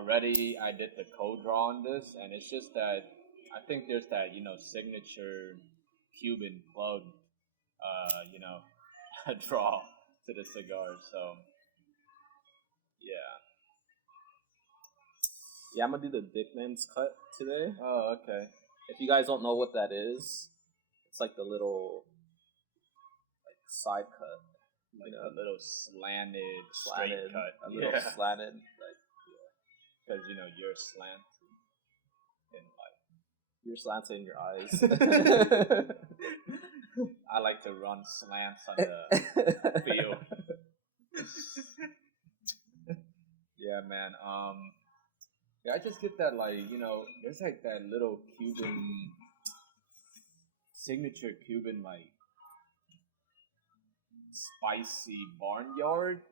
already I did the code draw on this, and it's just that I think there's that signature Cuban plug, draw to the cigar. So yeah. Yeah, I'm gonna do the big man's cut today. Oh, okay. If you guys don't know what that is, it's like the little side cut. Like a little slanted straight cut. A little slanted. Because, you're slant in life. You're slanted in your eyes. I like to run slants on the field. Yeah, man. Yeah, I just get that, there's like that little Cuban, signature Cuban, spicy barnyard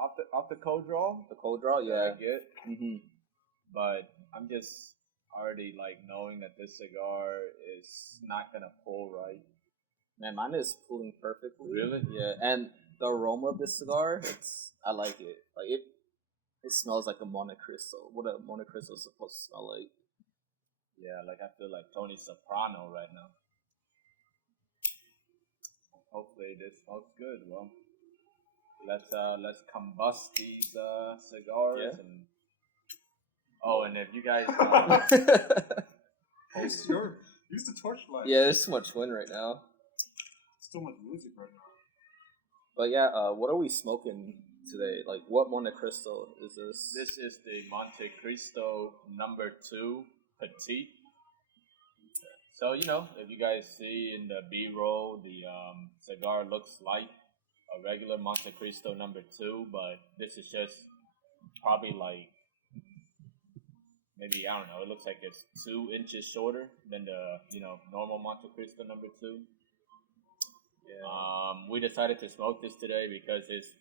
off the cold draw. The cold draw, yeah. I get. Mm-hmm. But I'm just already knowing that this cigar is not gonna pull right. Man, mine is pulling perfectly. Really? Yeah, and the aroma of this cigar, I like it. It smells like a Montecristo. What a Montecristo is supposed to smell like. Yeah, I feel like Tony Soprano right now. Hopefully this smells good. Well, let's combust these cigars and. Oh, and if you guys use the torchlight. Yeah, there's too much wind right now. There's too much music right now. But yeah, what are we smoking today? What Montecristo is this? This is the Montecristo No.2 Petit. So, if you guys see in the B-roll, the cigar looks like a regular Montecristo No.2, but this is just probably maybe, I don't know, it looks like it's 2 inches shorter than the, normal Montecristo No.2. Yeah. We decided to smoke this today because it's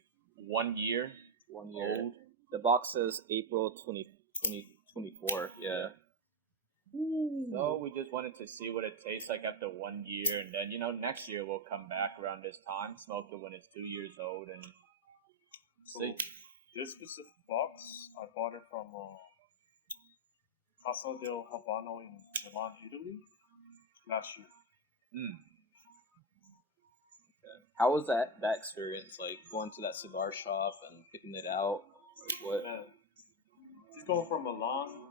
1 year. 1 year. Old. The box says April 2024. Yeah. So we just wanted to see what it tastes like after 1 year, and then next year we'll come back around this time, smoke it when it's 2 years old, and see. This specific box, I bought it from Casa del Habano in Milan, Italy, last year. Okay. How was that experience? Going to that cigar shop and picking it out. What? Man, just going from the Milan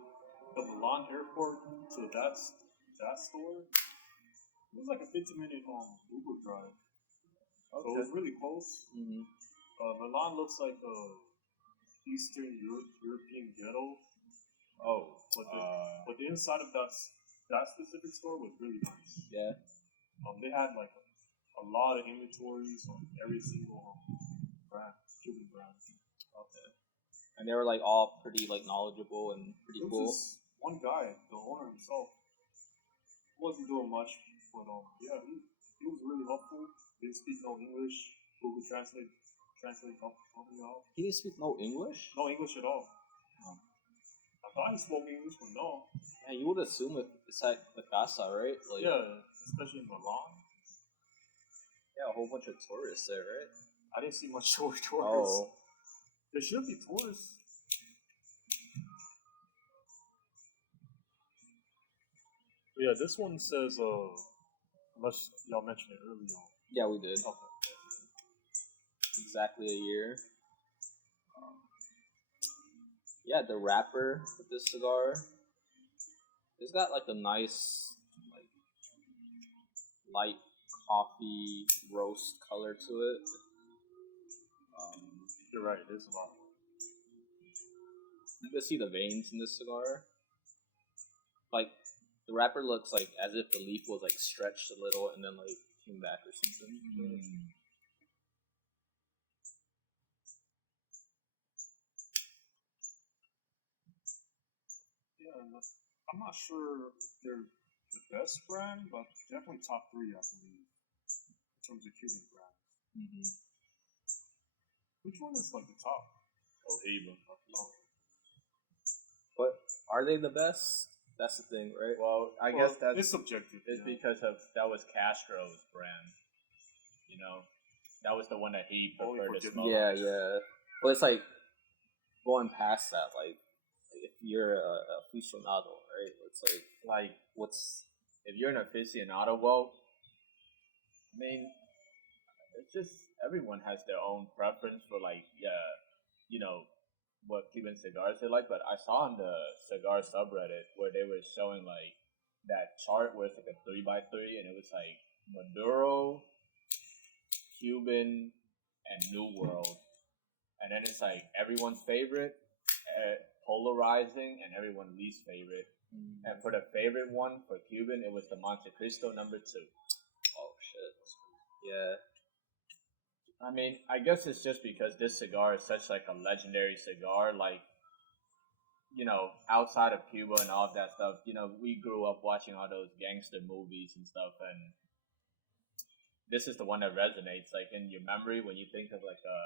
airport to that store. It was like a 15-minute Uber drive. Okay. So it was really close. Mm-hmm. Milan looks like a Eastern European ghetto. Oh, but the inside of that specific store was really nice. Yeah. They had a lot of inventories on every single brand, Cuban brand. Okay. And they were all pretty knowledgeable and pretty cool. Just one guy, the owner himself, wasn't doing much, but yeah, he was really helpful. Didn't speak no English. Google Translate helped me out. He didn't speak no English? No English at all. I thought he spoke English, but no. Yeah, you would assume it's at the casa, right? Yeah, especially in Milan. Yeah, a whole bunch of tourists there, right? I didn't see much tourists. Oh. There should be tourists. Yeah, this one says, unless y'all mentioned it earlier. Yeah, we did. Okay. Exactly a year. Yeah, the wrapper with this cigar, it's got a nice, light coffee roast color to it. You're right, it is a lot. You can see the veins in this cigar. The wrapper looks as if the leaf was stretched a little and then came back or something. Yeah, I'm not sure if they're the best brand, but definitely top 3, I believe, in terms of Cuban brands. Mm-hmm. Which one is the top? Cohiba. But are they the best? That's the thing, right? Well, I guess it's subjective. It's because that was Castro's brand. That was the one that he preferred to smoke. Yeah. But it's going past that, you're a aficionado, right? It's Like, what's if you're an aficionado, well, I mean, it's just everyone has their own preference for like, you know, what Cuban cigars they like. But I saw on the cigar subreddit where they were showing like that chart where it's like a 3x3, and it was like Maduro, Cuban, and New World, and then it's like everyone's favorite, polarizing, and everyone's least favorite. And for the favorite one for Cuban, it was the Montecristo No.2. oh shit, yeah. I mean, I guess it's just because this cigar is such like a legendary cigar. Like, outside of Cuba and all of that stuff, we grew up watching all those gangster movies and stuff, and this is the one that resonates like in your memory when you think of like a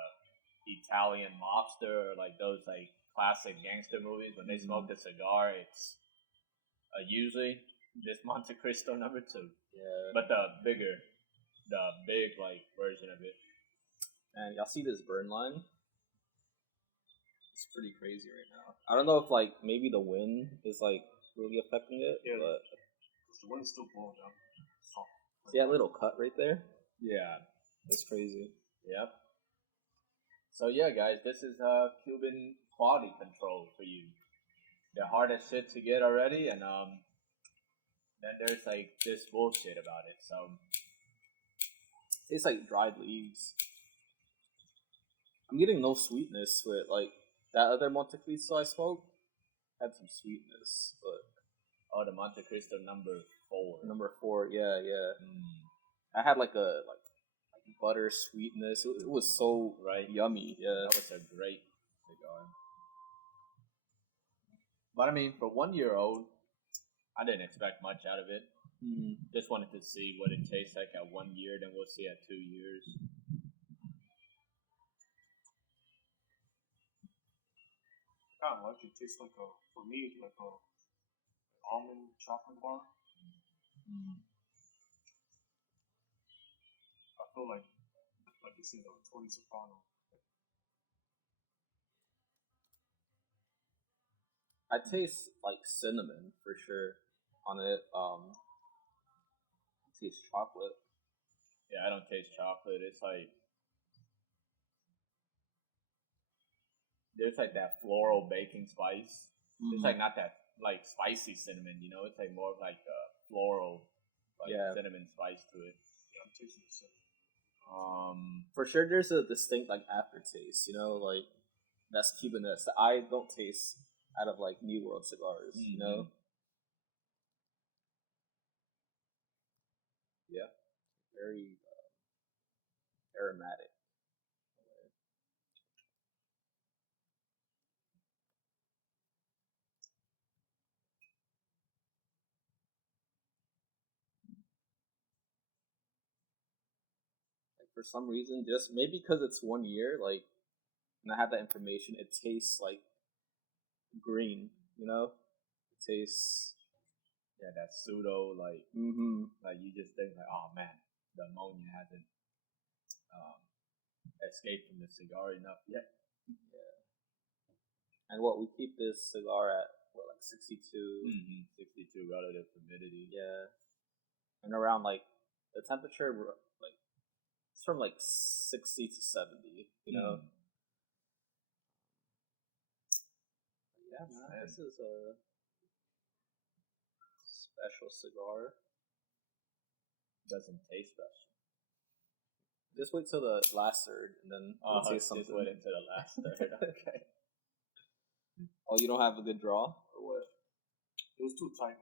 Italian mobster or like those like classic gangster movies. When they smoke a cigar, it's usually this Montecristo No.2, Yeah. but the big like version of it. And y'all see this burn line? It's pretty crazy right now. I don't know if like maybe the wind is like really affecting it, Yeah. but The wind's still blowing down. see that little cut right there? Yeah. It's crazy. Yep. So yeah, guys, this is Cuban quality control for you. They're hard as shit to get already, and then there's like this bullshit about it. So It's like dried leaves. I'm getting no sweetness with like that other Montecristo I smoked had some sweetness, but the Montecristo No.4. number 4, yeah. Mm. I had like a like butter sweetness. It was so Right. yummy. Yeah. That was a great cigar. But I mean, for 1 year old, I didn't expect much out of it. Just wanted to see what it tastes like at 1 year, then we'll see at 2 years. Kind of like it. Tastes like for me, like a almond chocolate bar. I feel like you said, Tony Soprano. I taste like cinnamon for sure on it. I taste chocolate. Yeah, I don't taste chocolate. It's like there's like that floral baking spice. It's like not that like spicy cinnamon, It's like more of like a floral, like cinnamon spice to it. Yeah, I'm tasting the cinnamon. For sure, there's a distinct like aftertaste. Like that's Cubaness that I don't taste out of like New World cigars. Yeah, very aromatic. For some reason, just maybe because it's 1 year, like, and I have that information, it tastes like green, It tastes, that pseudo like, like you just think like, oh man, the ammonia hasn't escaped from the cigar enough yet. Yeah. And we keep this cigar at like 62, 62 relative humidity. Yeah, and around like the temperature, like it's from like 60 to 70, Yeah, man, this is a special cigar. Doesn't taste special. Just wait till the last third, and then we'll taste something. Just wait until the last third. Okay. Oh, you don't have a good draw, or what? It was too tight.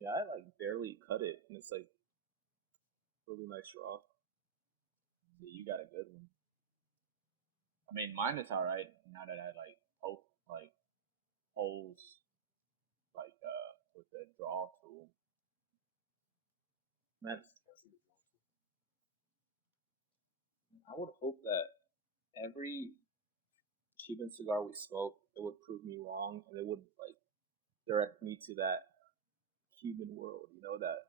Yeah, I like barely cut it, and it's like really nice draw. Yeah, you got a good one. I mean, mine is alright now that I like poke like holes like with the draw tool. Man, I would hope that every Cuban cigar we smoke, it would prove me wrong, and it would like direct me to that Cuban world, that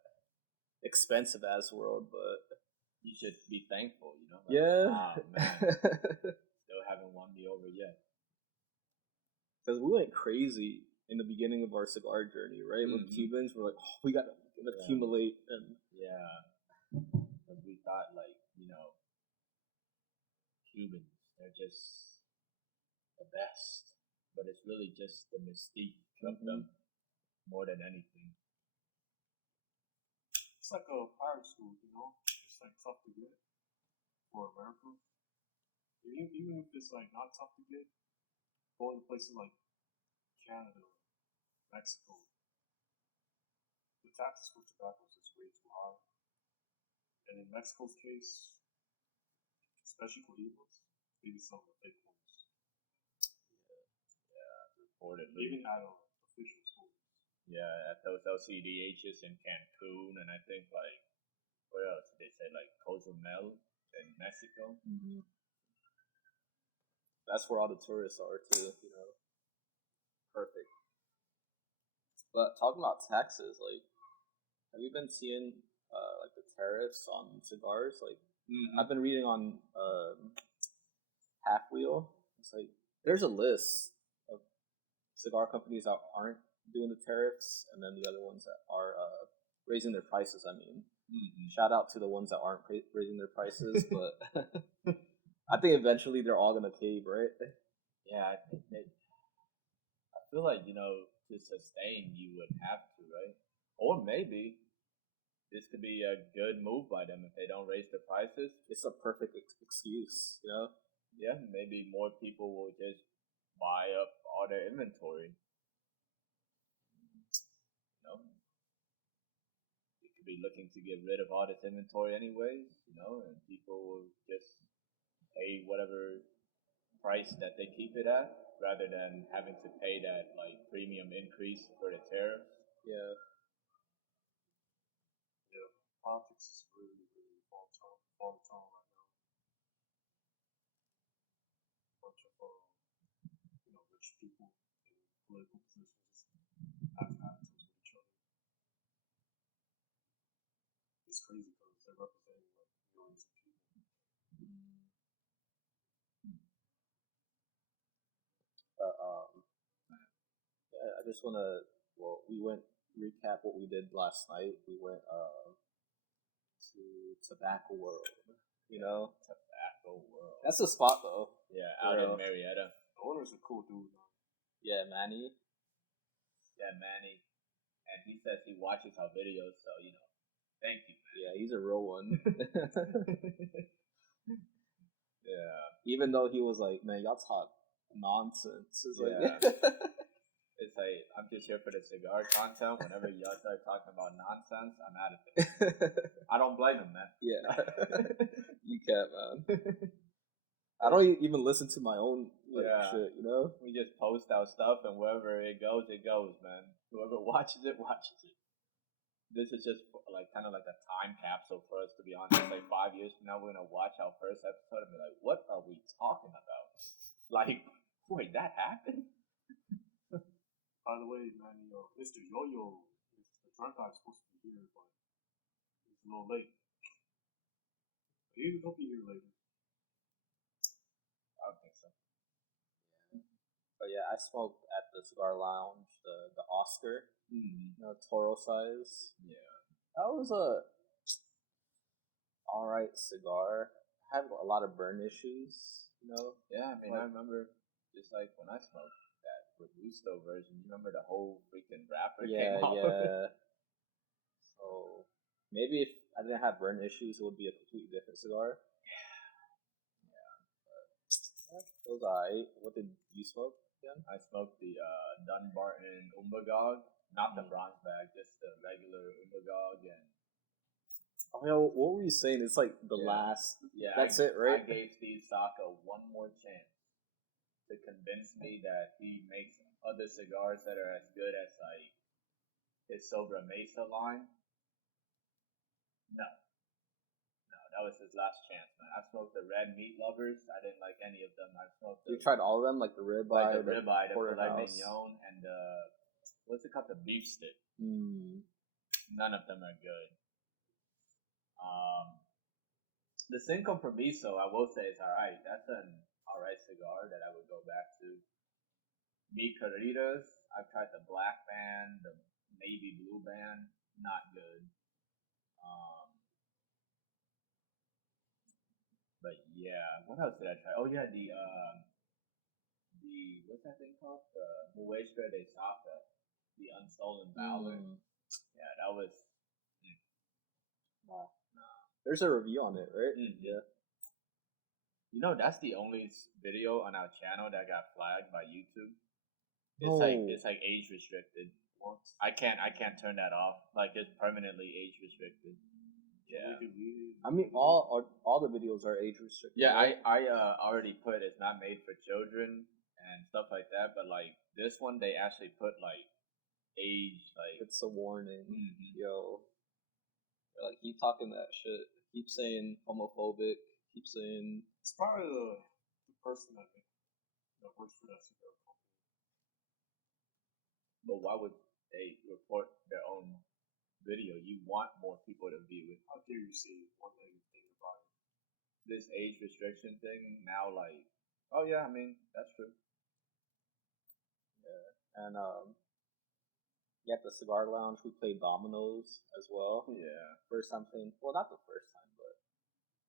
expensive ass world. But you should be thankful, you know? Like, Yeah. ah, man, still haven't won me over yet. Because we went crazy in the beginning of our cigar journey, right? With Mhm. Cubans, we're like, oh, we gotta Yeah. accumulate, and Yeah. But we thought, like, you know, Cubans, they're just the best. But it's really just the mystique of them more than anything. It's like a pirate school, you know? It's like tough to get for America. Even if it's like not tough to get, going to places like Canada, Mexico, the taxes for tobacco is just way too high. And in Mexico's case, especially for Evos, maybe some of the big ones, Reportedly. even at official schools. Yeah, at those LCDHs in Cancun, and I think, like, where else did they say? Like, Cozumel in Mexico. that's where all the tourists are too. You know, perfect. But talking about taxes, like, have you been seeing like the tariffs on cigars? Like, I've been reading on Half Wheel. It's like there's a list of cigar companies that aren't doing the tariffs, and then the other ones that are raising their prices. I mean, shout out to the ones that aren't raising their prices, but I think eventually they're all gonna cave, right? Yeah, I think I feel like, you know, to sustain, you would have to, right? Or maybe this could be a good move by them if they don't raise the prices. It's a perfect excuse, you know. Yeah, maybe more people will just buy up all their inventory. You know, you could be looking to get rid of all this inventory anyways, you know, and people will just pay whatever price that they keep it at rather than having to pay that, like, premium increase for the tariffs. Yeah. Yeah, politics is really, really volatile right now. A bunch of rich people in political positions have attitudes with each other. It's crazy because they're representing like millions of people. Yeah, I just wanna. Well, we went recap what we did last night. We went to Tobacco World. You know, Tobacco World. that's the spot though. Yeah, out in Marietta. The owner's a cool dude, man. Yeah, Manny. Yeah, Manny. And he says he watches our videos, so, you know, thank you, man. Yeah, he's a real one. Yeah. Even though he was like, man, y'all talk nonsense. It's like, It's like, I'm just here for the cigar content. Whenever y'all start talking about nonsense, I'm out of it. I don't blame him, man. Yeah. You can't, man. I don't even listen to my own shit, you know? We just post our stuff, and wherever it goes, man. Whoever watches it, watches it. This is just like kind of like a time capsule for us, to be honest. Like 5 years from now, we're gonna watch our first episode and be like, "What are we talking about?" Like, wait, that happened? By the way, man, Mr. Yo-Yo, the drunk guy's supposed to be here, but he's a little late. He'll be here later. I don't think so. But yeah, I smoked at the cigar lounge, the Oscar, you know, Toro size. Yeah. That was a alright cigar. I had a lot of burn issues, you know. Yeah, I mean, I remember just like when I smoked that Robusto version, you remember the whole freaking wrapper came off of it? So maybe if I didn't have burn issues, it would be a completely different cigar. Yeah. But it was alright. What did you smoke again? I smoked the Dunbarton Umbagog, not the bronze bag, just the regular Umbagog, and oh, yeah, what were you saying? It's like the last. Yeah, that's it, right? I gave Steve Saka one more chance to convince me that he makes other cigars that are as good as like his Sobra Mesa line. No, that was his last chance, man. I smoked the Red Meat Lovers. I didn't like any of them. I smoked. You tried all of them, like the ribeye, the ribeye, the filet porterhouse, mignon, and the what's it called, the beef stick. Mm. None of them are good. The Cinco Permiso, I will say, is alright. That's an alright cigar that I would go back to. Mi Queridas, I've tried the black band, the navy blue band, not good. Um, but yeah, what else did I try? Oh yeah, the what's that thing called? The Muestra de Saka, the Unstolen Valor. Yeah, that was. Wow. There's a review on it, right? Yeah. You know, that's the only video on our channel that got flagged by YouTube. It's like age restricted. What? I can't turn that off. Like it's permanently age restricted. Yeah. I mean, all the videos are age restricted. Yeah, right? I already put it's not made for children and stuff like that. But like this one, they actually put like age, like it's a warning. Mhm. Yo, like keep talking that shit. Keep saying homophobic. Keep saying It's probably the person that works for that cigar company. But why would they report their own video? You want more people to view it. How dare you say one negative thing about it? This age restriction thing now, like, oh yeah, I mean that's true. yeah, and at the cigar lounge we played dominoes as well. Yeah, First time playing. Well, not the first time, but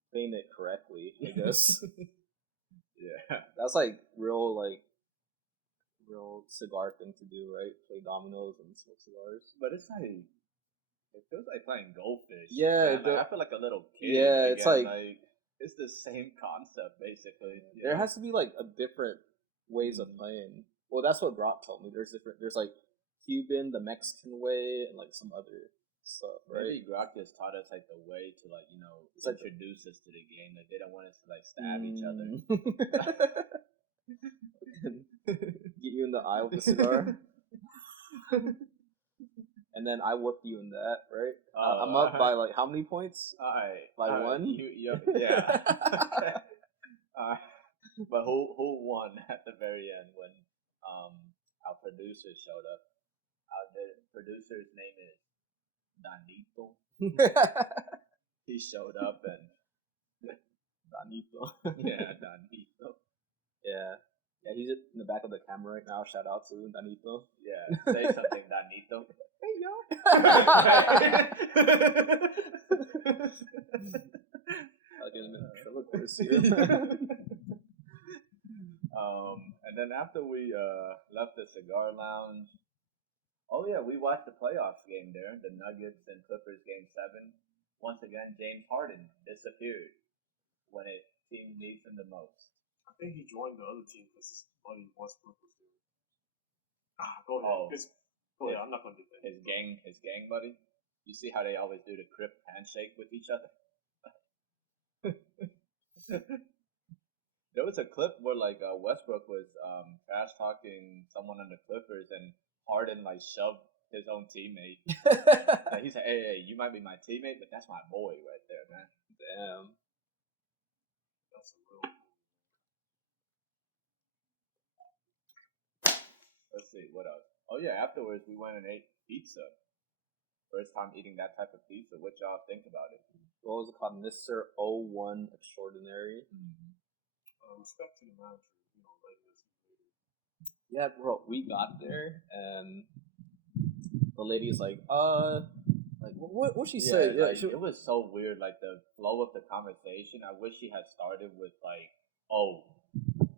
playing it correctly, I guess. yeah. That's like real cigar thing to do, right? Play dominoes and smoke cigars. But it's like it feels like playing goldfish. Yeah, man. Like, I feel like a little kid. Yeah, it's again. like it's the same concept basically. there has to be like a different ways of playing. Well, that's what Brock told me. There's like Cuban, the Mexican way, and like some other stuff, right? Maybe Grok just taught us like the way to like It's like introduce us to the game. Like they don't want us to like stab each other. Get you in the eye with the cigar. And then I whoop you in that, right? I'm up by like how many points? Alright. By one? Yeah. But who won at the very end when our producer showed up? The producer's name is Danito. He showed up and Danito. yeah, Danito. Yeah. Yeah, he's in the back of the camera right now. Shout out to Danito. Yeah, say something, Danito. Hey, yo. Fucking ventriloquist here. And then after we left the cigar lounge, oh yeah, we watched the playoffs game there, the Nuggets and Clippers game 7. Once again, James Harden disappeared when his team needs him the most. I think he joined the other team because his buddy Westbrook was there. Go ahead. Go ahead. I'm not gonna do that. His gang buddy. You see how they always do the crip handshake with each other. There was a clip where like Westbrook was trash talking someone on the Clippers, and Harden like shoved his own teammate. Like, he said, "Hey, you might be my teammate, but that's my boy right there, man." Damn. That's a real. Let's see what else. Oh yeah, afterwards we went and ate pizza. First time eating that type of pizza. What y'all think about it? What was it called? Mr. 01 Extraordinary. Respect to the manager, letting us eat. Yeah, bro, we got there and the lady's like, what she say? Yeah, like, it was so weird. Like the flow of the conversation. I wish she had started with like, "Oh,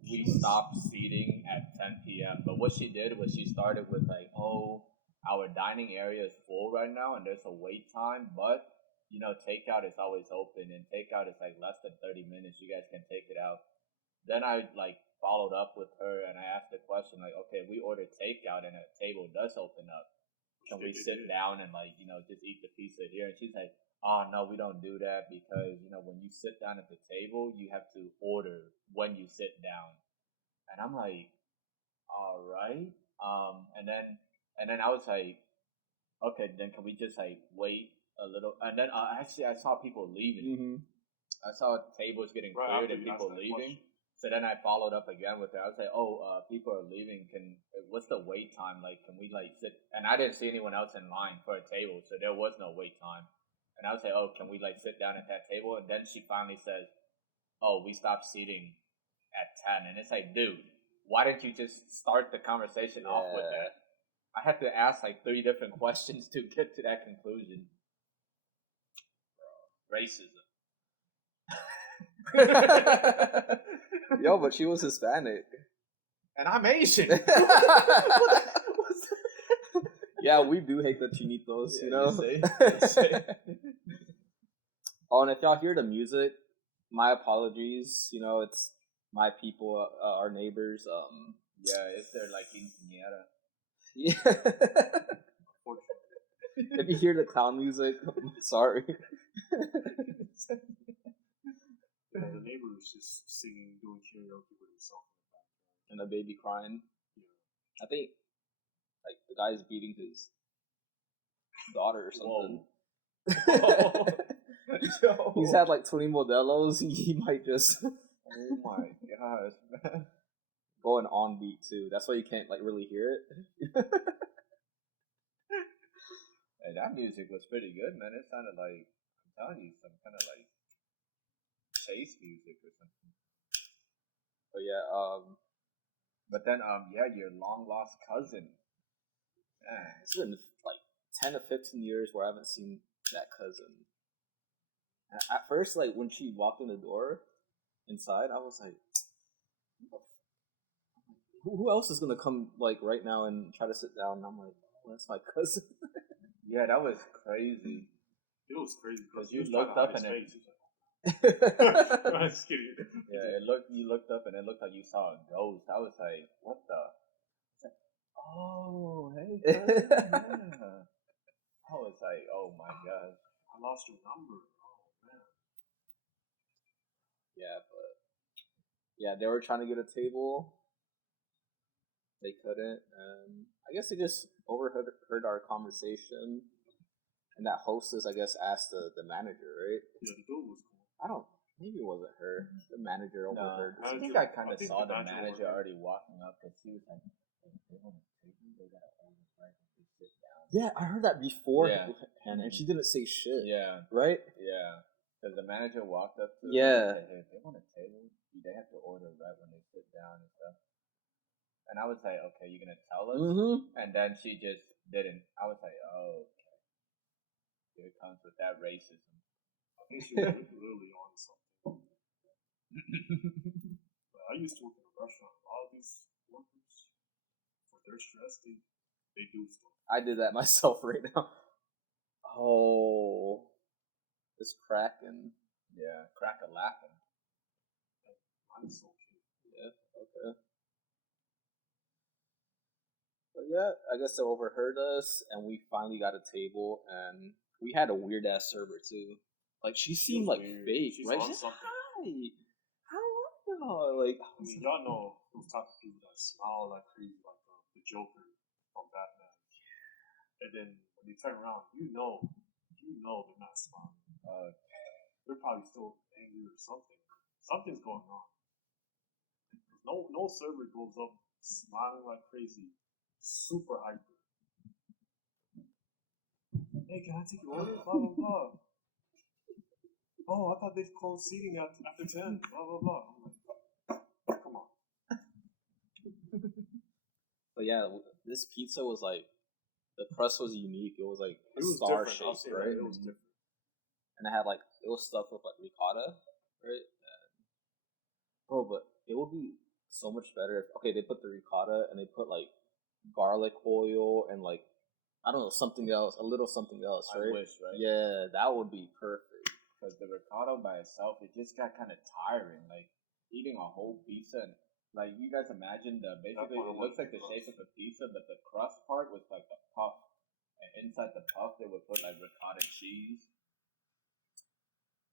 we stopped seating at 10 p.m." But what she did was she started with like, "Oh, our dining area is full right now, and there's a wait time, but takeout is always open, and takeout is like less than 30 minutes. You guys can take it out." Then I like followed up with her and I asked the question like, "Okay, we ordered takeout and a table does open up. Can we sit down and like just eat the pizza here?" And she's like, "Oh no, we don't do that because when you sit down at the table, you have to order when you sit down." And I'm like, "All right." And then I was like, "Okay, then can we just like wait a little?" And then actually I saw people leaving. Mm-hmm. I saw tables getting cleared and people leaving. So then I followed up again with her. I was like, "Oh, people are leaving. What's the wait time? Like, can we like sit?" And I didn't see anyone else in line for a table, so there was no wait time. And I would say, oh, can we like sit down at that table? And then she finally says, oh, we stopped seating at 10. And it's like, dude, why didn't you just start the conversation off with that? I had to ask like 3 different questions to get to that conclusion. Racism. Yo, but she was Hispanic. And I'm Asian. Yeah, we do hate the chinitos, you know? You Oh, and if y'all hear the music, my apologies. You know, it's my people, our neighbors. Yeah, it's their like quinceañera. Yeah. If you hear the clown music, I'm sorry. Yeah, the neighbor was just singing, doing karaoke with himself. And a baby crying. Yeah. I think, like, the guy's beating his daughter or something. Yo. He's had like 20 Modelos. He might just Oh my gosh, man. going on beat too. That's why you can't like really hear it. Hey, that music was pretty good, man. It sounded like, I'm telling you, some kind of like chase music or something. But yeah, But then, yeah, your long lost cousin. Man, it's been like 10 to 15 years where I haven't seen that cousin. At first, like when she walked in the door inside, I was like, who else is gonna come like right now and try to sit down? And I'm like, oh, that's my cousin. yeah, that was crazy. It was crazy Because he you was trying looked to up hide and his it, face. He was like, I'm just kidding. yeah, you looked up and it looked like you saw a ghost. I was like, what the? Like, oh, hey, cousin. Yeah. I was like, oh my gosh. I lost your number. Oh man. Yeah, but yeah, they were trying to get a table. They couldn't. I guess they just overheard our conversation. And that hostess, I guess, asked the manager, right? Yeah, the dude was cool. I don't. Maybe it wasn't her. The manager overheard. I think I kind of saw the manager already walking up because she was like, they want to take me, they got to order right to sit down. Yeah, I heard that before, Yeah. and she didn't say shit. Yeah, Right? yeah. Because the manager walked up to Yeah. her and said, hey, if they want a table, they have to order right when they sit down and stuff. And I was like, okay, you're going to tell us? Mm-hmm. And then she just didn't. I was like, oh, okay. Here it comes with that racism. I think she was literally on something. I used to work in a restaurant. A lot of these workers, when they're stressed, they do stuff. I did that myself right now. Oh, it's cracking. Yeah, crack a laughing. I'm so cute. Yeah, okay. But yeah, I guess they overheard us, and we finally got a table, and we had a weird ass server too. Like she seemed like weird. fake, She's right? on She's something. hi, how are y'all? Like, I mean, y'all know those type of people that smile like crazy, like the Joker from Batman. And then when they turn around, you know they're not smiling. They're probably still angry or something. Something's going on. No server goes up smiling like crazy, super hyper. Hey, can I take your order? Blah blah blah. Oh, I thought they'd close seating after 10. Blah blah blah. I'm like, come on. but yeah, this pizza was like the crust was unique. It was like It was star different. I'll shaped, say right? that. It was different. And it had like it was stuffed with like ricotta, right? Bro, but it would be so much better if they put the ricotta and they put like garlic oil and like I don't know something else, a little something else, right? I wish, right? Yeah, that would be perfect. Because the ricotta by itself, it just got kind of tiring. Like eating a whole pizza, and like you guys imagine basically it looks like the shape of a pizza, but the crust part was like a puff, and inside the puff they would put like ricotta cheese.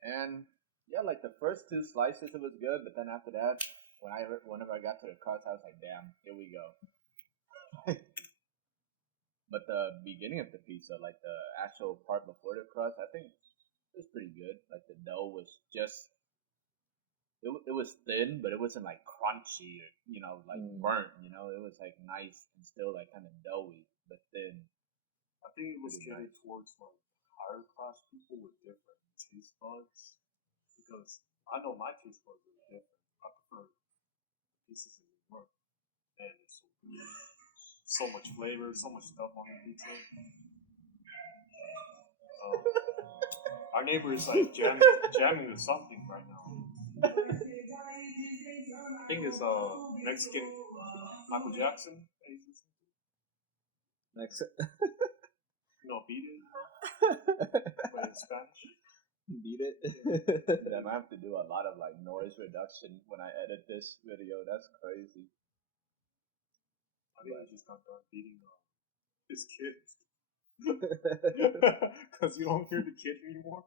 And yeah, like the first 2 slices it was good, but then after that, whenever I got to the crust, I was like, damn, here we go. But the beginning of the pizza, like the actual part before the crust, I think it was pretty good. Like the dough was just, it was thin, but it wasn't like crunchy or, like burnt, It was like nice and still like kind of doughy, but thin. I think it was Pretty catered nice. towards like higher class people with different taste buds because I know my taste buds are different. I prefer pieces in New York, and it's so good. So much flavor, so much stuff on the pizza. Our neighbor is like jamming with something right now. I think it's Mexican Michael Jackson. Next, No, beat it. But in Spanish. beat it. Then I have to do a lot of like noise reduction when I edit this video. That's crazy. I think I just got done beating his kid. Because you don't hear the kid anymore.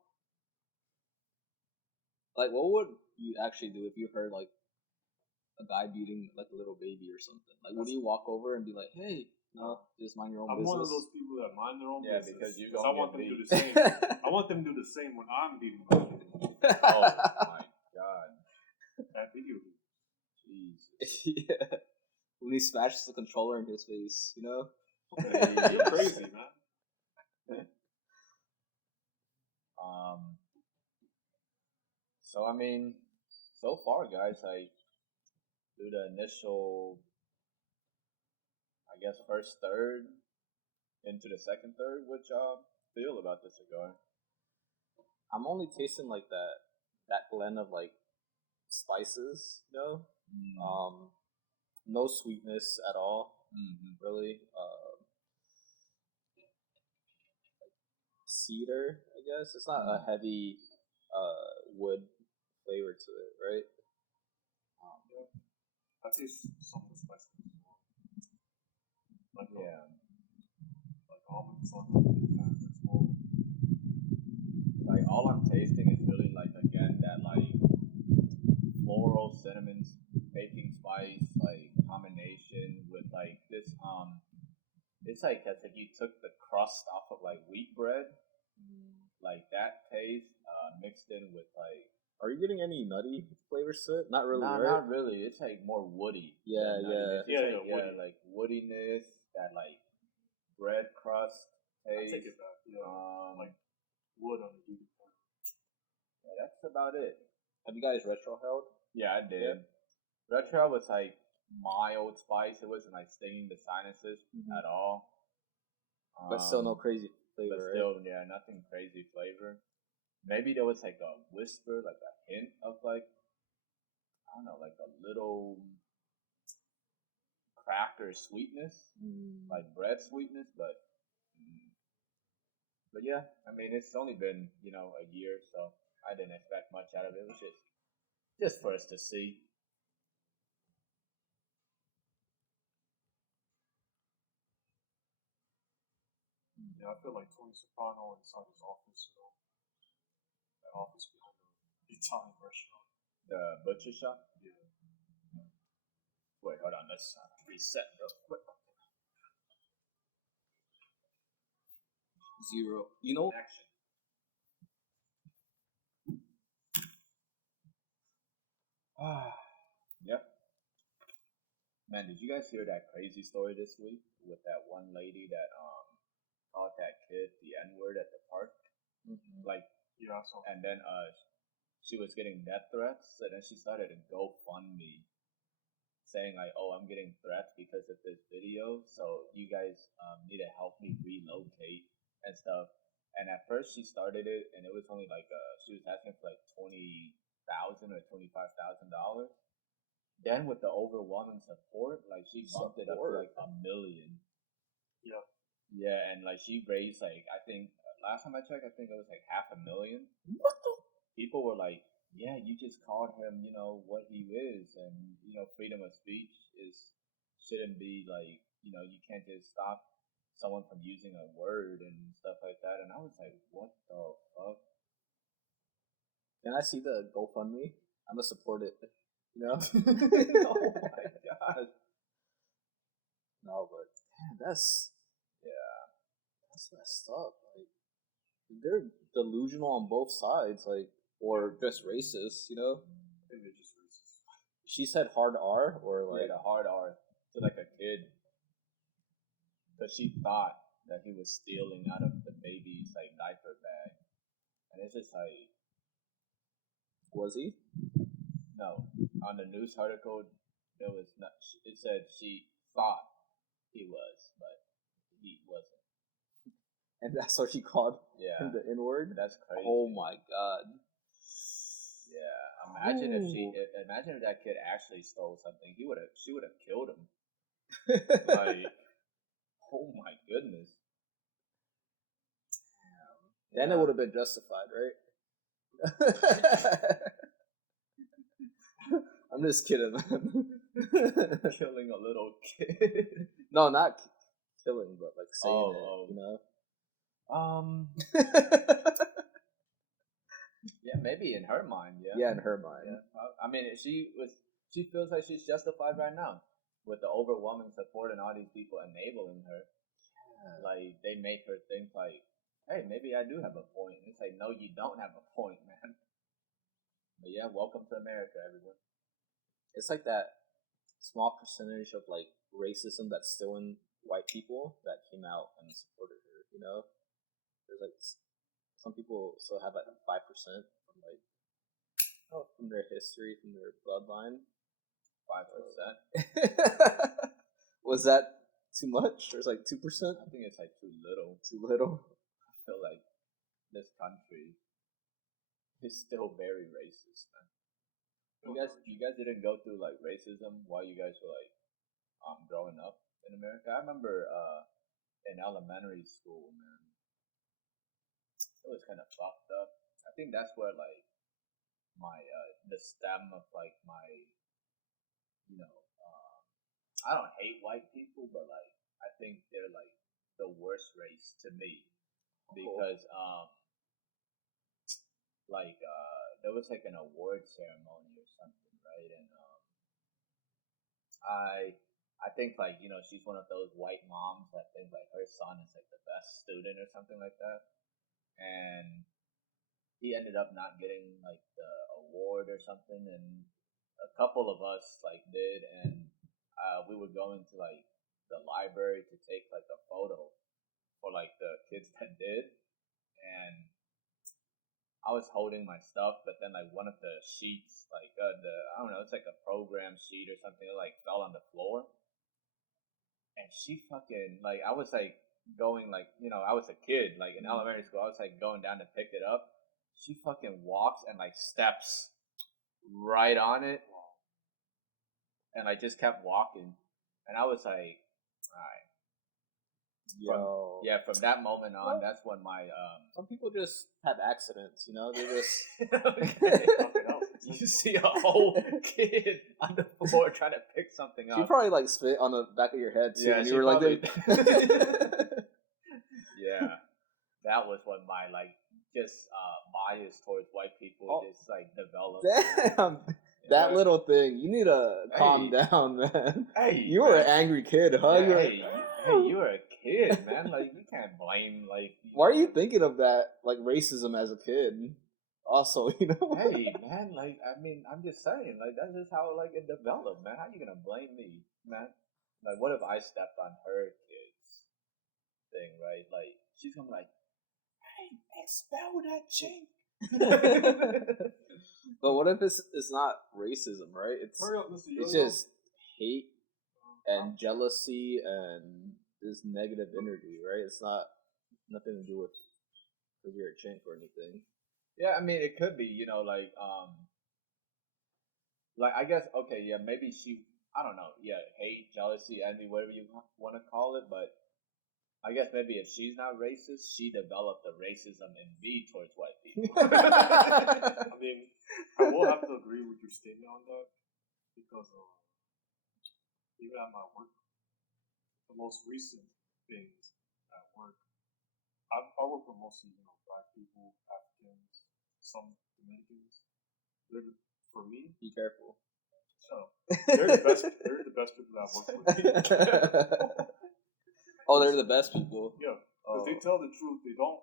Like, what would you actually do if you heard like a guy beating like a little baby or something? Like, would you walk over and be like, "Hey, no, just mind your own business"? I'm one of those people that mind their own Yeah, business. because I want them to do the same. I want them to do the same when I'm beating my kid. Oh my god. That video. Jesus. Yeah. When he smashes the controller in his face, you know? You're crazy, man. So I mean, so far, guys, I do the initial, I guess, first third into the second third. What y'all feel about the cigar? I'm only tasting like that blend of like spices, you know? No sweetness at all, really. Cedar, I guess. It's not a heavy wood flavor to it, right? I taste some of the spices as well. Like, like almonds on the pan as well. Like all I'm tasting is really like again that like floral cinnamon baking spice like combination with like this it's like as if you took the crust off of like wheat bread, like that taste mixed in with like. Are you getting any nutty flavors to it? Not really, Nah, right? not really. It's like more woody. Yeah, than yeah. nuttiness. It's Woody. like woodiness, that like bread crust I taste. take it back. Yeah, like wood on the heated pan. Yeah, that's about it. Have you guys retro held? Yeah, I did. Retro was like mild spice. It wasn't like stinging the sinuses at all. But still no crazy flavor, But still, yeah, nothing crazy flavor. Maybe there was like a whisper, like a hint of like, I don't know, like a little cracker sweetness, like bread sweetness, but yeah, I mean, it's only been, a year, so I didn't expect much out of it. It was just for us to see. Yeah, I feel like Tony Soprano inside his office, that office behind the Italian restaurant. The butcher shop? Yeah. Wait, hold on, let's reset real quick. 0. You know, Action. Yep. Man, did you guys hear that crazy story this week with that one lady that called that kid the N-word at the park? Like, Yeah, I saw. and then she was getting death threats, and then she started a GoFundMe saying like, "Oh, I'm getting threats because of this video, so you guys need to help me relocate and stuff." And at first, she started it, and it was only like she was asking for like $20,000 or $25,000. Then with the overwhelming support, like she bumped it up to like $1 million. Yeah. Yeah, and like she raised like I think last time I checked, I think it was like $500,000. what the? People were like, "Yeah, you just called him, what he is, and freedom of speech shouldn't be like, you can't just stop someone from using a word and stuff like that." And I was like, "What the fuck?" Can I see the GoFundMe? I'm gonna support it. You know? Oh my god. No, but that's messed up. Like they're delusional on both sides, like or just racist. You know? I think they're just racist. She said hard R or like The hard R to like a kid, because she thought that he was stealing out of the baby's like diaper bag, and it's just like Was he? no. On the news article, there was not. It said she thought he was, but he wasn't. And that's what she called Yeah, him the N word? that's crazy. Oh my god. Yeah, imagine if Ooh. imagine if that kid actually stole something. She would have killed him. Like, oh my goodness. Then it would have been justified, right? I'm just kidding, man. Killing a little kid. No, not killing, but like saying Oh, it, you know? Yeah, maybe in her mind, yeah. Yeah, in her mind. Yeah. I mean, she feels like she's justified right now with the overwhelming support and all these people enabling her. Like, they make her think like, hey, maybe I do have a point. And it's like, no, you don't have a point, man. But yeah, welcome to America, everyone. It's like that small percentage of like racism that's still in white people that came out and supported her, you know? There's like some people still have like 5% from like from their history, from their bloodline. 5%. Was that too much? Or it's like 2%? I think it's like too little. Too little? I feel like this country is still very racist, man. You guys didn't go through like racism while you guys were like growing up in America. I remember in elementary school, man, it was kind of fucked up. I think that's where like my the stem of like my you know I don't hate white people, but like I think they're like the worst race to me because like there was like an award ceremony or something, right? And I think like she's one of those white moms that think like her son is like the best student or something like that, and he ended up not getting like the award or something, and a couple of us like did, and we were going to like the library to take like a photo for like the kids that did, and I was holding my stuff, but then like one of the sheets, like I don't know, it's like a program sheet or something, it like fell on the floor, and she fucking like I was like going like I was a kid like in elementary school, I was like going down to pick it up. She fucking walks and like steps right on it, and I just kept walking, and I was like, all right. From that moment on, that's when my some people just have accidents, you know. They just you see a whole kid on the floor trying to pick something up. She probably like spit on the back of your head too. Yeah, and you were probably... like, yeah, that was when my like just bias towards white people just like developed. Damn. That little thing, you need to calm down, man. Hey, you were an angry kid, huh? Yeah, hey, you were a kid, man. Like you can't blame like. Why are you thinking of that, like racism as a kid? Also, Hey, man, like I mean, I'm just saying, like that's just how like it developed, man. How you gonna blame me, man? Like, what if I stepped on her kid's thing, right? Like she's gonna be like, hey, expel that chink. But what if it's not racism, right? It's just hate and jealousy and this negative energy, right? It's not nothing to do with because you're a chink or anything. Yeah, I mean it could be, like I guess okay, yeah, maybe she I don't know, yeah, hate, jealousy, envy, whatever you want to call it, but I guess maybe if she's not racist, she developed the racism in me towards white people. I mean, I will have to agree with your statement on that because even at my work, the most recent things at work, I work with mostly black people, Africans, some Dominicans. For me, be careful. So they're the best. They're the best people that work with. Oh, they're the best people. Yeah, because they tell the truth. They don't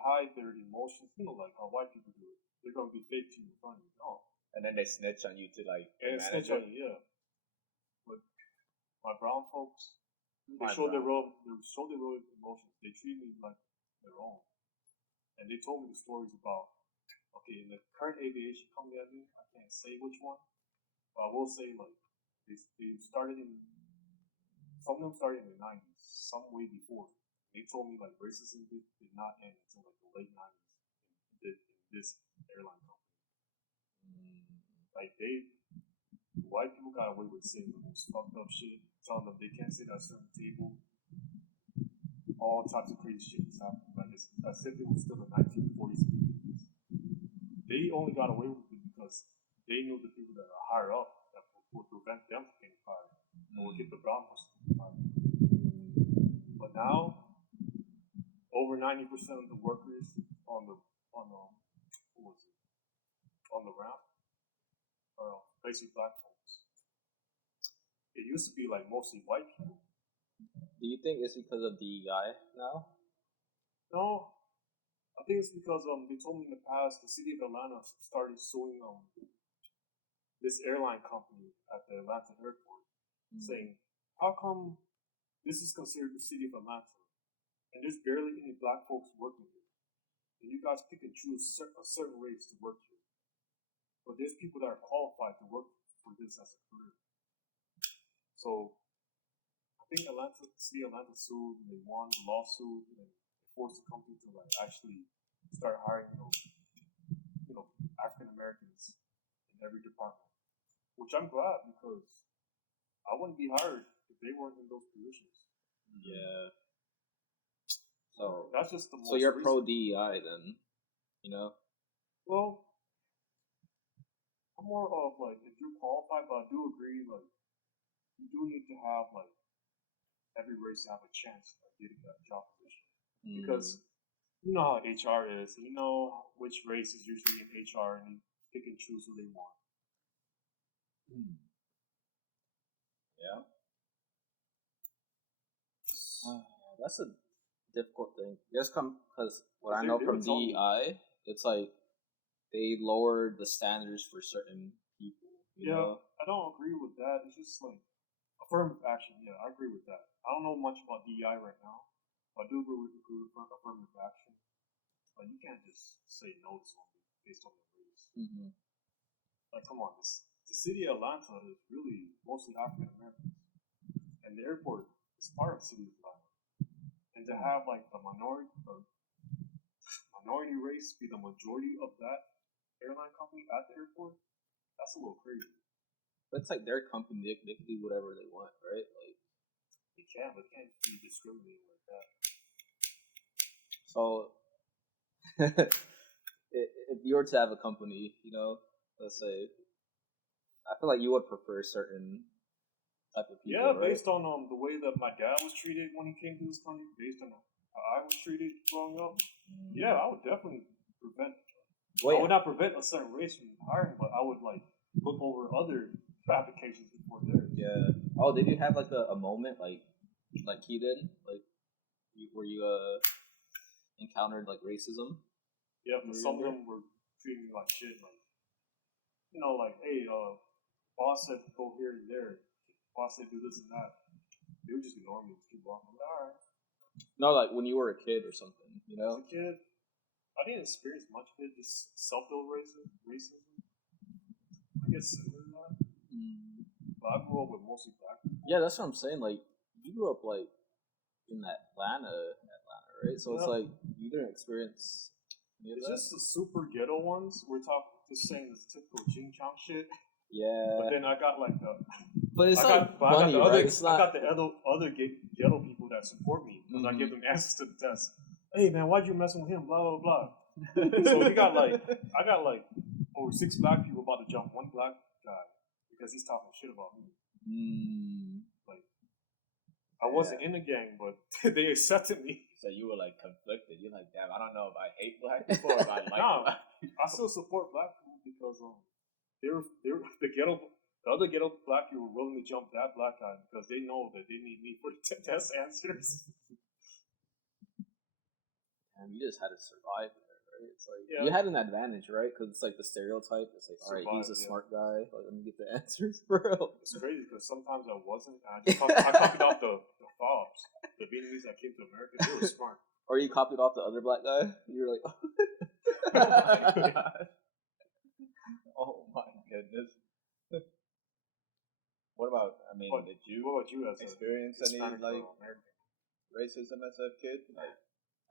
hide their emotions. Like how white people do it. They're gonna be fake to you in front of you. No. And then they snitch on you to like. And snitch on you, yeah. But my brown folks, They showed their real emotions. They treat me like their own. And they told me the stories about, okay, in the current aviation company I'm in, I can't say which one, but I will say, like, they started in, some of them started in the 90s, some way before. They told me, like, racism did not end until, like, the late 90s in this airline company. Like, white people got away with saying the most fucked up shit, telling them they can't sit at a certain table. All types of crazy shit was happening. Like, it's as if it was still the 1940s and 50s. They only got away with it because they knew the people that are higher up that would prevent them from getting fired and would get the brown person fired. But now, over 90% of the workers on the ramp are basically black folks. It used to be like mostly white people. Do you think it's because of DEI now? No, I think it's because they told me in the past the city of Atlanta started suing this airline company at the Atlanta airport, saying, how come this is considered the city of Atlanta and there's barely any black folks working here, and you guys pick and choose a certain race to work here, but there's people that are qualified to work for this as a career. So I think city of Atlanta sued, and they won the lawsuit, and they forced the company to like actually start hiring, African Americans in every department. Which I'm glad, because I wouldn't be hired if they weren't in those positions. Yeah. So that's just the most. So you're pro DEI then, you know? Well, I'm more of like, if you're qualified, but I do agree, like, you do need to have like every race to have a chance of getting that job position, because you know how HR is, and you know which race is usually in HR, and you pick and choose who they want. Yeah. That's a difficult thing. Just because what I know from DEI, it's like they lowered the standards for certain people. You know? I don't agree with that. It's just like affirmative action. Yeah, I agree with that. I don't know much about DEI right now, but I do agree with affirmative action. But you can't just say no to something based on your race. Like, come on, the city of Atlanta is really mostly African Americans, and the airport is part of the city of Atlanta. And to have like the minority race be the majority of that airline company at the airport, that's a little crazy. But it's like their company; they can do whatever they want, right? Like they can, but they can't be discriminating like that. So, if you were to have a company, let's say, I feel like you would prefer certain type of people. Yeah, right? Based on the way that my dad was treated when he came to this country, based on how I was treated growing up. Yeah, I would definitely prevent. I would not prevent a certain race from hiring, but I would like look over other applications before theirs. Yeah. Oh, did you have like a moment like he did, like where you encountered like racism? Yeah, but some of them were treating me like shit. Like, like, hey, boss said go here and there. Boss said do this and that. They would just ignore me and keep walking. Like, all right. No, like when you were a kid or something, As a kid, I didn't experience much of it. Just self-built racism. I guess similar to that. But I grew up with mostly black people. Yeah, that's what I'm saying. Like, you grew up like in Atlanta, right? So it's like you didn't experience. It's just the super ghetto ones. We're just saying this typical ching chong shit. Yeah. But then I got like the. But it's funny, right? I got the other ghetto people that support me because I give them answers to the test. Hey man, why'd you messing with him? Blah blah blah. So I got like over 6 black people about to jump one black guy because he's talking shit about me. Like, I wasn't in the gang, but they accepted me. So you were like conflicted. You're like, damn, I don't know if I hate black people or if I like black people. I still support black people because they were the other ghetto black people were willing to jump that black guy because they know that they need me for the test answers. And you just had to survive there, right? It's like Yeah. you had an advantage, right? Because it's like the stereotype. It's like, all right, he's a smart guy. Like, let me get the answers, bro. It's crazy because sometimes I wasn't. And I copied off the fobs. The Vietnamese that came to America, they were smart. Or you copied off the other black guy. You were like, Oh my god. Oh my goodness. What about? I mean, did you What about you as experience any Hispanic like American? racism as a kid? Like,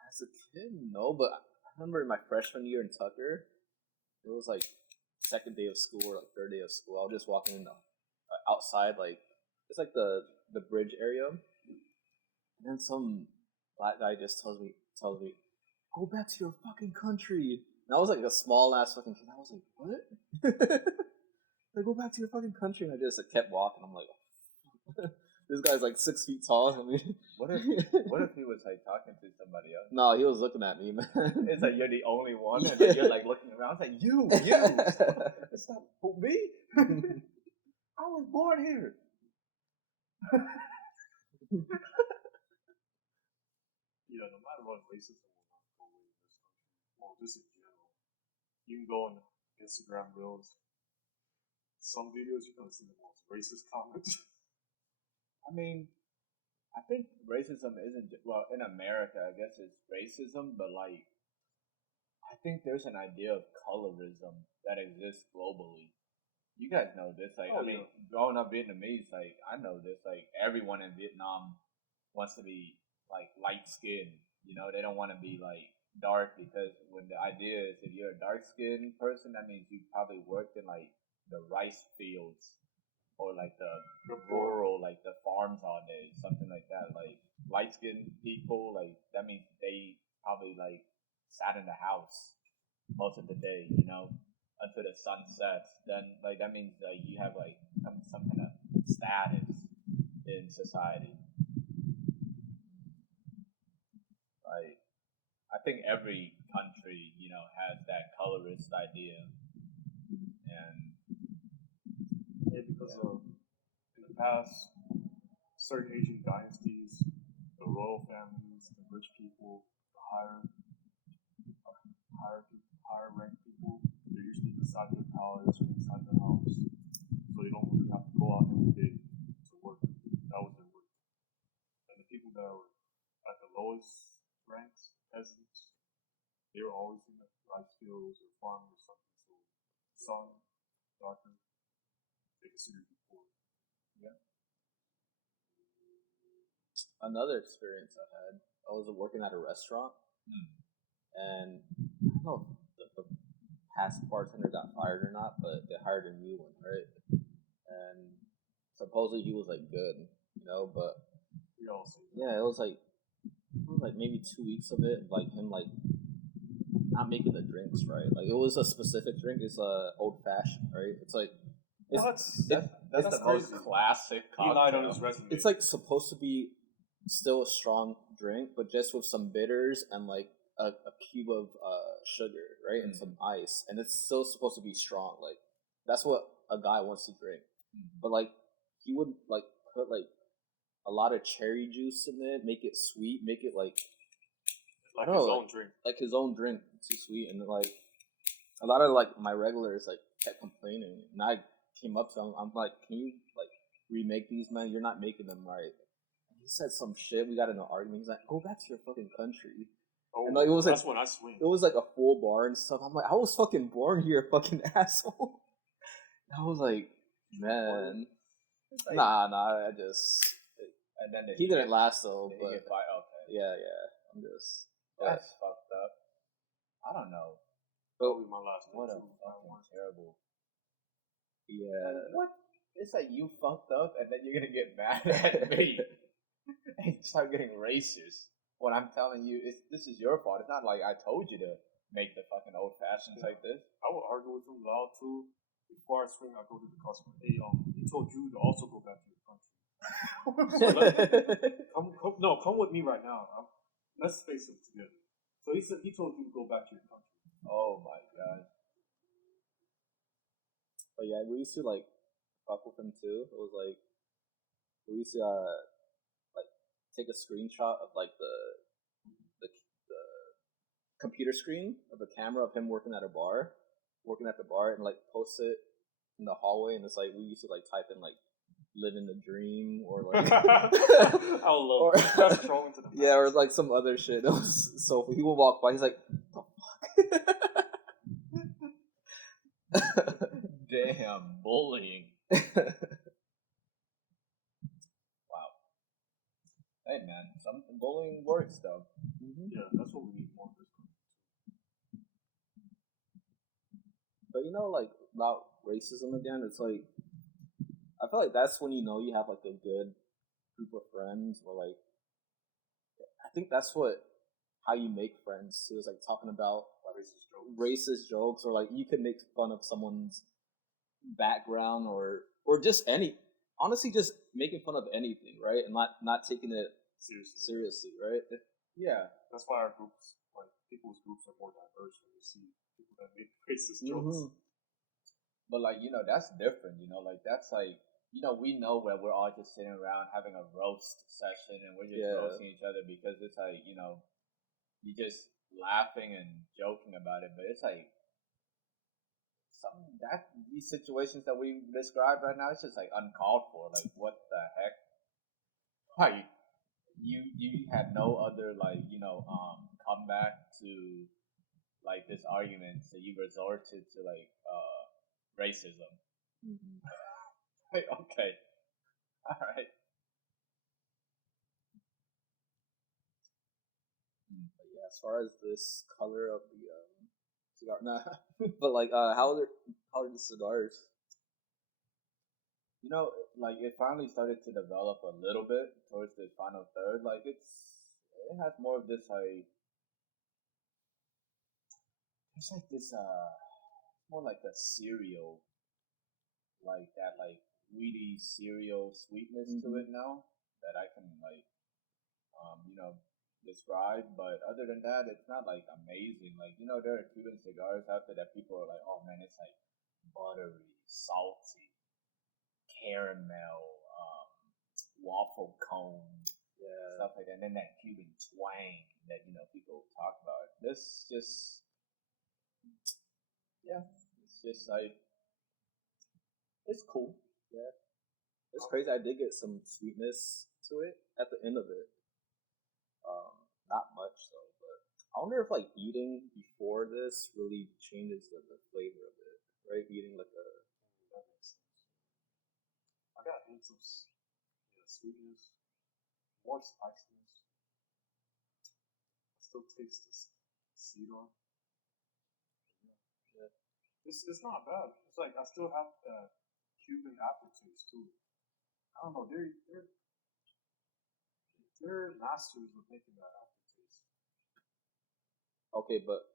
as a kid, no, but I remember my freshman year in Tucker, it was like second day of school or like third day of school. I was just walking in the, outside, like it's like the bridge area, and then some black guy just tells me, "Go back to your fucking country." And I was like a small ass fucking kid. I was like, "What?" Like, go back to your fucking country, and I just kept walking. I'm like, this guy's like 6 feet tall. I mean, what if he was like talking to somebody else? No, he was looking at me, man. It's like you're the only one, and then you're like looking around. It's like you. It's not me. I was born here. Yeah, no matter what, racism will not go away in this country. Well, just in general. You can go on Instagram reels. Some videos you're gonna see the most racist comments. I mean, I think racism isn't well in America. I guess it's racism, but like, I think there's an idea of colorism that exists globally. You guys know this. Like, I mean, growing up Vietnamese, like I know this. Like, everyone in Vietnam wants to be like light skinned. You know, they don't want to be like dark because when the idea is if you're a dark skinned person, that means you probably worked in like the rice fields or like the rural, like the farms all day, something like that. Like light skinned people, like that means they probably like sat in the house most of the day, you know, until the sun sets. Then like that means like you have like some kind of status in society. Like I think every country, you know, has that colorist idea, and Yeah, because in the past, certain Asian dynasties, the royal families, the rich people, the higher ranked people, they're usually inside their palace or inside their house, so they don't really have to go out every day to work. That was their work. And the people that were at the lowest ranks, peasants, they were always in the rice fields or farm or something. So sun, darker, they considered you poor. yeah. Another experience I had, I was working at a restaurant, and I don't know if the past bartender got fired or not, but they hired a new one, right? And supposedly he was like good, you know, but We all say that. yeah, it was like maybe 2 weeks of it, like him like not making the drinks right. Like it was a specific drink. It's a old fashioned, right? It's like That's That's the most crazy. classic He cocktail. lied on his resume. it's like supposed to be still a strong drink, but just with some bitters and like a cube of sugar, right, and some ice, and it's still supposed to be strong. Like that's what a guy wants to drink. But like he would like put like a lot of cherry juice in it, make it sweet, make it like like I don't his know, own drink. like his own drink, too sweet, and like a lot of like my regulars like kept complaining, and I came up to him. I'm like, can you like remake these, man? You're not making them right. And he said some shit. We got in an argument. He's like, go back to your fucking country. Oh, and like it was that's like when I swing. it was like a full bar and stuff. I'm like, I was fucking born here, fucking asshole. I was like, man, Like, nah. I just and then he didn't last though, Did but he get fired? Okay. yeah. I'm just That's fucked up. I don't know. That'll be my last What a one. fucking terrible. yeah. Like, what? It's like you fucked up, and then you're gonna get mad at me and start getting racist when I'm telling you this is your fault. It's not like I told you to make the fucking old fashions like this. I would argue with him loud too. Before I swing, I go to the customer. Hey, he told you to also go back to your country. Come with me right now. Let's face it together. So he said he told you to go back to your country. Oh my god. But yeah, we used to like fuck with him too. It was like we used to like take a screenshot of like the computer screen of a camera of him working at the bar, and like posts it in the hallway, and it's like we used to like type in like "living the dream" or like I love it. That's trolling to the yeah, or like some other shit. It was so he would walk by, he's like, "The fuck." Damn, bullying. Wow. Hey man, some bullying works though. Yeah, that's what we need more of this country. But you know, like about racism again, it's like I feel like that's when you know you have like a good group of friends, or like I think that's what how you make friends too, is like talking about racist jokes, or like you could make fun of someone's background, or just honestly just making fun of anything, right? And not taking it seriously, right? Yeah. That's why our groups, like people's groups, are more diverse when you see people that make racist jokes. But like, you know, that's different, you know, like that's like, you know, we know where we're all just sitting around having a roast session and we're just roasting each other because it's like, you know, you just laughing and joking about it, but it's like these situations that we described right now, it's just like uncalled for. Like what the heck? Like you had no other like, you know, comeback to like this argument, so you resorted to like racism. Like, okay. All right. But yeah, as far as this color of the cigar, nah. But like, how are the cigars? You know, like it finally started to develop a little bit towards the final third. Like it has more of this like it's like this more like a cereal, like that like weedy cereal sweetness to it now that I can like you know describe. But other than that, it's not like amazing. Like, you know, there are Cuban cigars out there that people are like, oh man, it's like buttery, salty, caramel, waffle cone, stuff like that. And then that Cuban twang that, you know, people talk about. This just, yeah, it's just like, it's cool. Yeah, it's crazy. I did get some sweetness to it at the end of it. Not much though, but I wonder if like eating before this really changes the flavor of it, right? Eating like a I got hints of sweetness, more spiciness. I still taste this cedar. Yeah. It's not bad. It's like I still have that Cuban aftertaste too. I don't know. They're masters of making that aftertaste. okay, but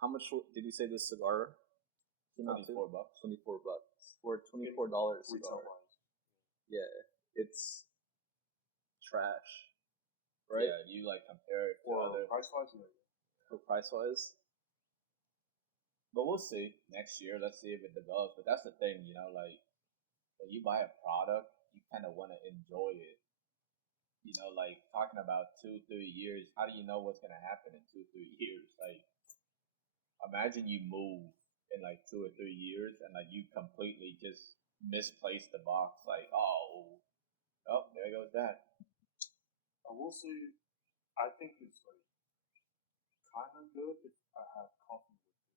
how much did you say this cigar came out to? $24. $24 for $24 cigar. Retail wise. Yeah, it's trash, right? Yeah, you like compare it to other price wise, For price wise. But we'll see next year. Let's see if it develops. But that's the thing, you know, like when you buy a product, you kind of want to enjoy it. You know, like talking about 2-3 years. How do you know what's gonna happen in 2-3 years? Like, imagine you move in like 2 or 3 years, and like you completely just misplaced the box. Like, oh, there goes that. I will say, I think it's like kind of good if I have coffee with it.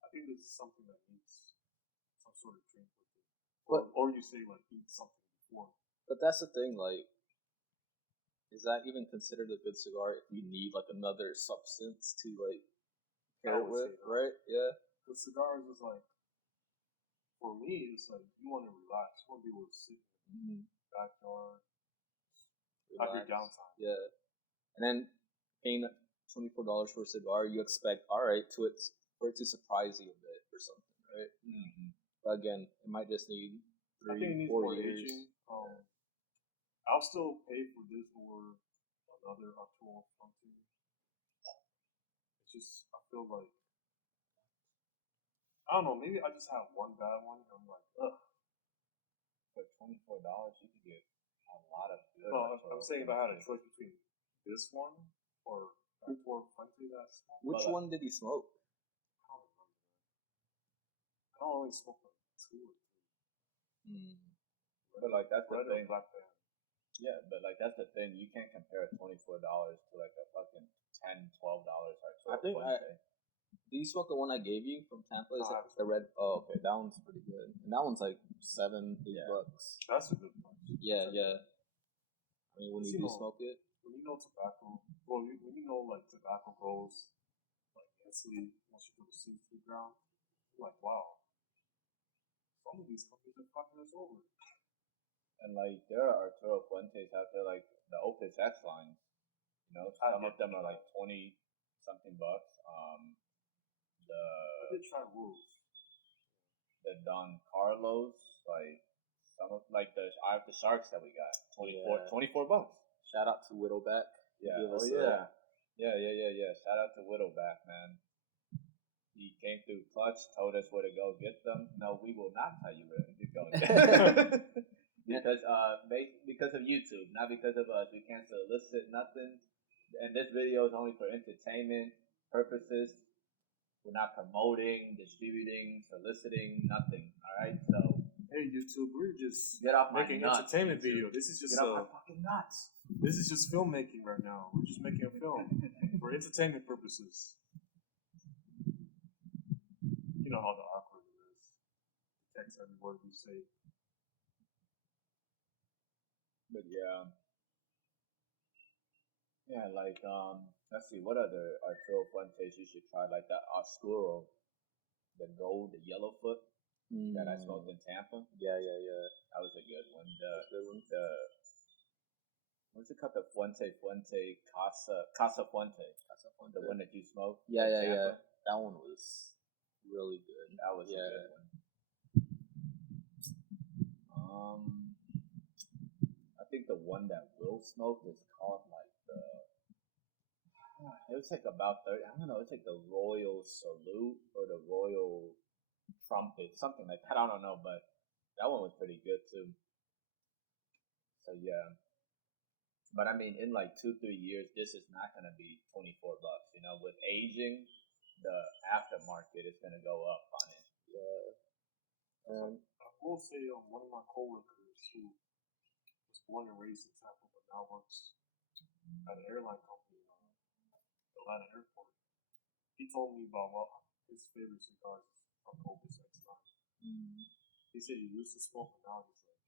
I think this is something that needs some sort of drink with it, or you say like eat something before. But that's the thing, like, is that even considered a good cigar if you need like another substance to like pair it with, right? Yeah. The cigars is like, for me, it's like you want to relax. You want to be able to sit in the backyard, have your downtime. Yeah. And then paying $24 for a cigar, you expect, all right, for it to surprise you a bit or something, right? Mm-hmm. But again, it might just need I think it needs 3-4 more years. aging. I'll still pay for this or another actual something. It's just, I feel like, I don't know, maybe I just have one bad one and I'm like, ugh. For $24, you could get a lot of good. No, I'm saying if I had a choice between this one or before Fuente that small. Which one did he smoke? I don't remember. I don't only smoke like 2 or 3. But like that's the Red or thing. black band. Yeah, but like that's the thing. You can't compare $24 to like a fucking $10, $12 I think Fuente. Did you smoke the one I gave you from Tampa? Is No, it the red? Oh, okay. That one's pretty good. And that one's like $7, $8. That's a good price. Yeah, yeah. I mean, when you do smoke it, when you know tobacco, well, when you know like tobacco grows like instantly once you put the seeds to the ground, you're like, wow, some of these companies are fucking us over. And like there are Arturo Fuentes out there, like the Opus X lines. You know, some of them are like 20 something bucks. I did try Wolves. The Don Carlos, like some of like the Sharks that we got, 24 bucks. shout out to Widowback. Yeah. Give us Yeah. Shout out to Widowback, man. He came through clutch, told us where to go get them. No, we will not tell you where to go get them. because of YouTube, not because of us. We can't solicit nothing. And this video is only for entertainment purposes. We're not promoting, distributing, soliciting, nothing. All right, so hey YouTube, we're just get off my making nuts, entertainment YouTube. video. This is just get off my fucking nuts. This is just filmmaking right now. We're just making a film for entertainment purposes. You know how the awkward it is. Text every word we say. But yeah, like let's see, what other Arturo Fuentes you should try, like that Oscuro, the gold, the yellow foot that I smoked in Tampa. Yeah. That was a good one. What's it called? The Casa Fuente. The one that you smoked. Yeah. That one was really good. That was a good one. I think the one that Will smoked is called like it was like about 30. I don't know. It's like the Royal Salute or the Royal Trumpet, something like that. I don't know, but that one was pretty good too. So yeah. But I mean, in like 2-3 years, this is not gonna be $24. You know, with aging, the aftermarket is gonna go up on it. Yeah. I will say, one of my coworkers who was born and raised in Tampa, but now works at an airline company, Atlanta Airport. He told me about his favorite cigars from Opus X line. He said he used to smoke, but now he's like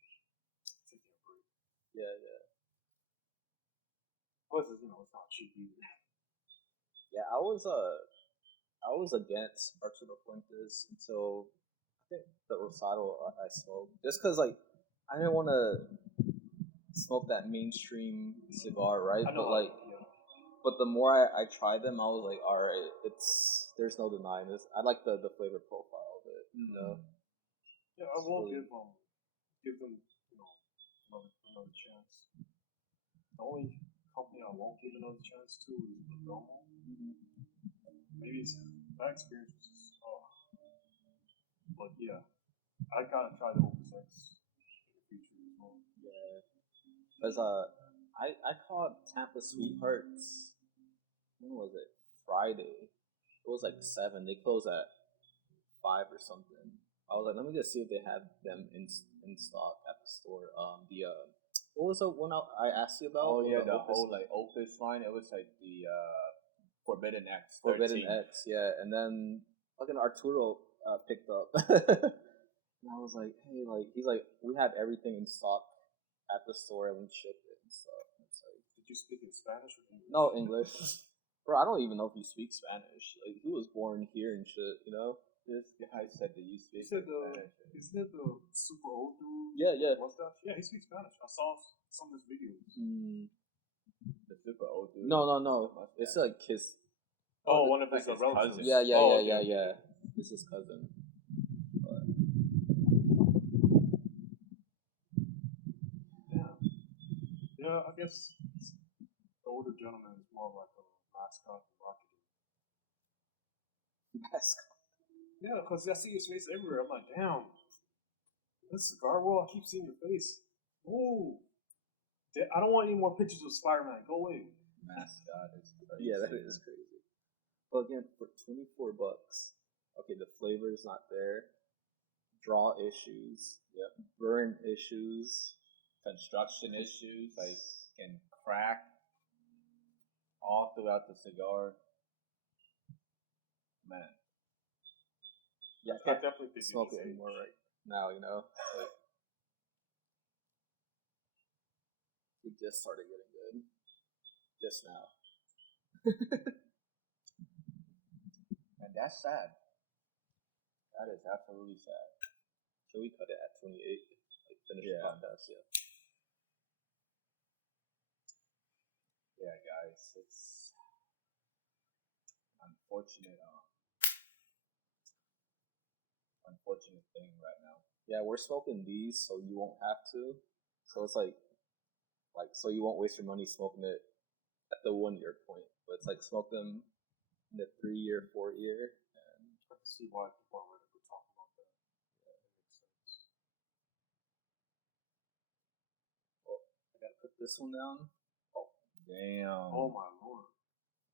taking a break. Yeah. Plus, it's not cheap either. Yeah, I was against Arturo Fuentes until I think the Rosado I smoked, just because like I didn't want to smoke that mainstream cigar, right? But the more I tried them, I was like, all right, there's no denying this. I like the flavor profile of it, you know. Yeah, I will give them another chance. The only company I won't give another chance to is the Domo. Maybe it's bad experience, but yeah, I gotta try the Opus X in the future as well. Yeah, because I caught Tampa Sweethearts. When was it? Friday. It was like 7. They closed at 5 or something. I was like, let me just see if they had them in stock at the store. What was the one I asked you about? Oh yeah, the whole like Opus line. It was like the Forbidden X. 13. Forbidden X, yeah. And then fucking Arturo picked up, and I was like, hey, like he's like, we have everything in stock at the store and we ship it and stuff. And it's like, did you speak in Spanish or English? No, English. Bro, I don't even know if you speak Spanish. Like he was born here and shit, you know. This guy said that you speak Spanish. Isn't it the super old dude? Yeah. Mustache? Yeah, he speaks Spanish. I saw some of his videos. The super old dude. No. It's like his. One of his relatives. Yeah. This is his cousin. But... Yeah, I guess the older gentleman is more like a mascot and marketing. Mascot. Yeah, because I see his face everywhere. I'm like, damn. This cigar world, I keep seeing your face. Ooh. I don't want any more pictures of Spider-Man. Go away. mascot is crazy. Yeah, that is crazy. But again, for $24, okay, the flavor is not there. Draw issues. Yep. Burn issues. Construction issues, like can crack all throughout the cigar. Man. Yeah, I I can't definitely think smoke it it is anymore aged. right now, you know? Like, it just started getting good. Just now. And that's sad. That is absolutely sad. Should we cut it at 28? Like, finish the Yeah. podcast, yeah. Yeah, guys, it's unfortunate thing right now. Yeah, we're smoking these, so you won't have to. So it's like, so you won't waste your money smoking it at the 1 year point. But it's like smoke them in the 3 year, 4 year. And I can see why people are ready to talk about that. Yeah, it makes sense. I gotta put this one down. Oh, damn. Oh my lord.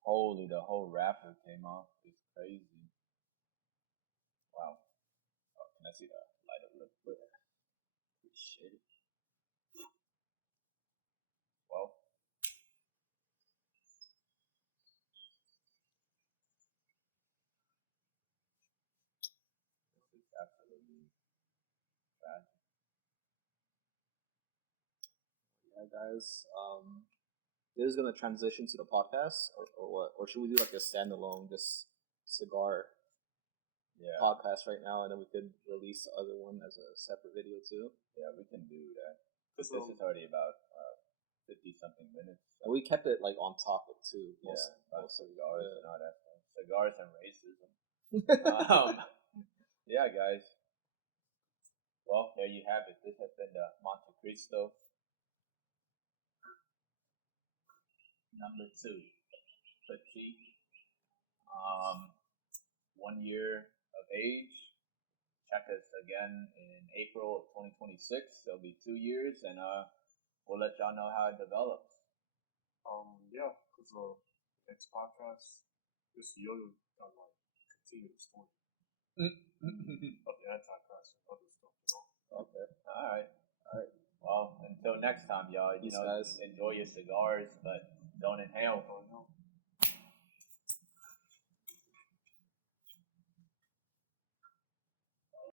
Holy, the whole wrapper came off. It's crazy. Wow. Oh, can I see the light a little bit? Shit. Well. This is absolutely bad. Yeah, guys. This is gonna transition to the podcast, or what? Or should we do like a standalone, just cigar podcast right now, and then we could release the other one as a separate video too? Yeah, we can do that. This is already about 50-something minutes. So. And we kept it like on topic too. About cigars and all that stuff. Cigars and racism. Yeah, guys. Well, there you have it. This has been the Montecristo No.2 Petit. 1 year of age. Check us again in April of 2026. It'll be 2 years, and we'll let y'all know how it develops. Yeah, because next podcast, this Yoyo got like continue the story of the Antichrist and other stuff. You know? Okay. All right. Well, until next time, y'all. Peace, guys. Enjoy your cigars, but don't inhale.